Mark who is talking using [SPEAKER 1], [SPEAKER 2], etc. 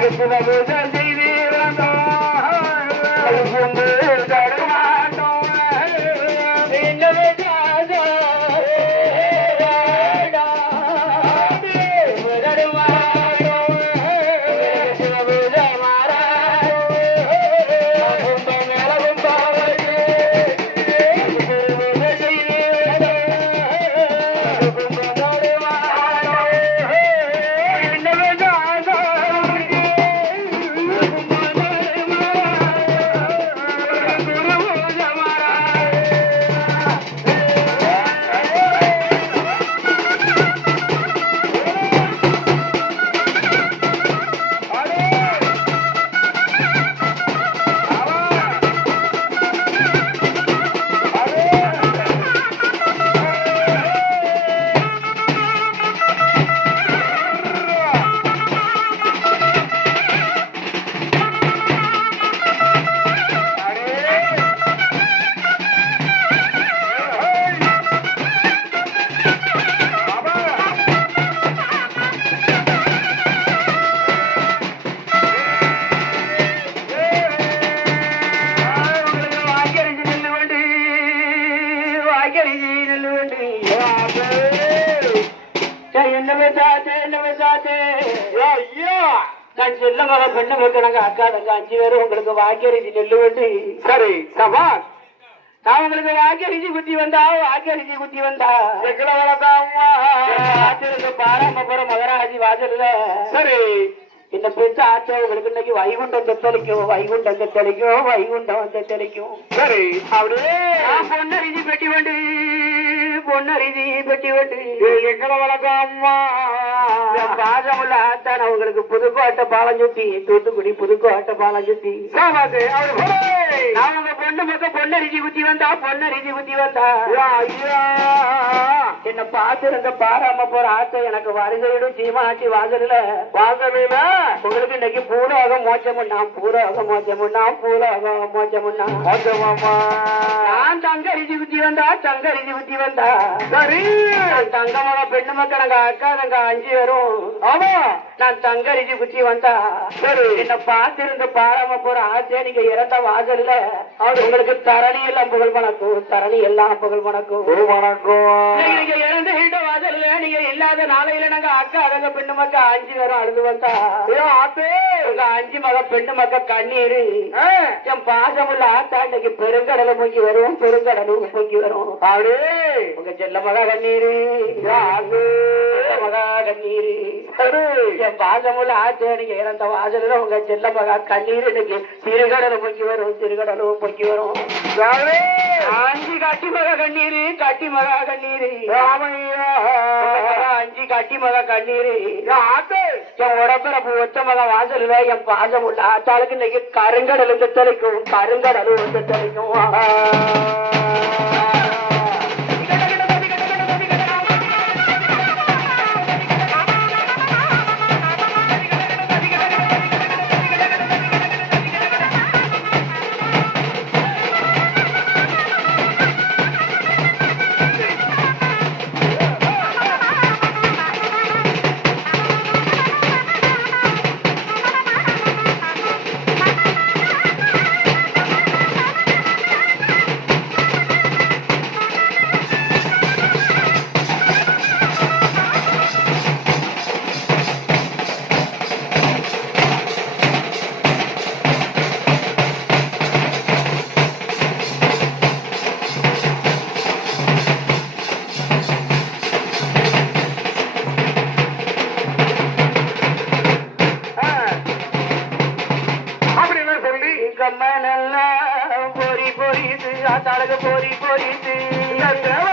[SPEAKER 1] থেকে শোনা বোঝা நான் செல்ல மக பெண்ணு மக்க நாங்க அக்கா தங்க அஞ்சு பேரும் உங்களுக்கு வாக்கியரிசி நெல்லு வேண்டி
[SPEAKER 2] சரி சபாஷ்
[SPEAKER 1] நான் உங்களுக்கு வாக்கியரிசி குத்தி வந்தா வாக்கியரிசி குத்தி வந்தா.
[SPEAKER 2] வரதாம்மா
[SPEAKER 1] ஆச்சிருந்த பாராமபுரம் மகராஜி வாசல்ல.
[SPEAKER 2] சரி.
[SPEAKER 1] இந்த பெற்ற ஆச்சா உங்களுக்கு இன்னைக்கு வைகுண்டம் தெத்தளிக்கும் வைகுண்டம் தெத்தளிக்கும் வைகுண்டம் தெத்தளிக்கும்
[SPEAKER 2] சரி அப்படியே.
[SPEAKER 1] பொன்னரிசி பெட்டி வண்டி பொன்னரிசி பெட்டி வண்டி.
[SPEAKER 2] எங்களை வரதாம்மா
[SPEAKER 1] பாசமுள்ள ஆத்தான் உங்களுக்கு புதுக்கோட்டை பாலம் சுத்தி தூத்துக்குடி புதுக்கோட்டை பாலம் சுத்தி
[SPEAKER 2] சாபாசே அவர் ஹோய்
[SPEAKER 1] நான் உங்க பொண்ணு பக்கம் பொன்னரிசி குத்தி வந்தா பொன்னரிசி குத்தி வந்தா.
[SPEAKER 2] ஐயா
[SPEAKER 1] என்ன பார்த்திருந்த பாராம போற ஆசை எனக்கு வருகையிடும் சீமாச்சி வாசல்ல.
[SPEAKER 2] வாசலில?
[SPEAKER 1] உங்களுக்கு இன்னைக்கு பூலோகம் மோச்சம் பண்ணாம் பூலோகம் மோச்சம் பண்ணாம் பூலோகம் மோச்சம் பண்ணாம்
[SPEAKER 2] ஓகேமாமா
[SPEAKER 1] நான் தங்கரிசி குத்தி வந்தா தங்கரிசி குத்தி வந்தா.
[SPEAKER 2] சரி!
[SPEAKER 1] தங்கமக பெண்ணு மக்கள் நாங்க அக்கா அஞ்சு பேரும்
[SPEAKER 2] ஆமா
[SPEAKER 1] நான் தங்கரிசி குத்தி வந்தா. என்ன பார்த்திருந்த பாராம போற ஆசை நீங்க இறந்த வாசல்ல. அவர் உங்களுக்கு தரணி எல்லாம் புகழ் வணக்கும் தரணி எல்லாம் புகழ் வணக்கும் நீங்க இறந்து வீட்டு வாசல்ல நீங்க இல்லாத நாளையில நாங்க அக்கா அதங்க பெண்ணு மக்கா அஞ்சு பேரும் அழுது வந்தா.
[SPEAKER 2] ஐயோ ஆத்தே.
[SPEAKER 1] உங்க அஞ்சு மக பெண்ணு மக்க கண்ணீரு. என் பாசமுள்ள ஆத்தா இன்னைக்கு பெருங்கடலை மூக்கி வரும் பெருங்கடலும் மூக்கி வரும்.
[SPEAKER 2] அப்படியே.
[SPEAKER 1] உங்க செல்ல மகா கண்ணீரு? மகா கண்ணீரு. என் பாசமுள்ள ஆச்சே நீங்க இறந்த வாசலில் உங்க செல்ல மகா கண்ணீர் இன்னைக்கு சிறுகடலும் பொங்கி வரும் சிறுகடலும் பொங்கி வரும்? அஞ்சு கட்டி மகா கண்ணீரு கட்டி மகா கண்ணீரு
[SPEAKER 2] ராமையா.
[SPEAKER 1] அஞ்சு கட்டி மகா கண்ணீரு? என் உடம்பிறப்பு ஒத்த மக வாசல்ல என் பாசம் உள்ள ஆத்தாளுக்கு இன்னைக்கு கருங்கடல் வந்து தெளிக்கும் கருங்கடல் வந்து தெளிக்கும்
[SPEAKER 2] ಕಲಿತೀ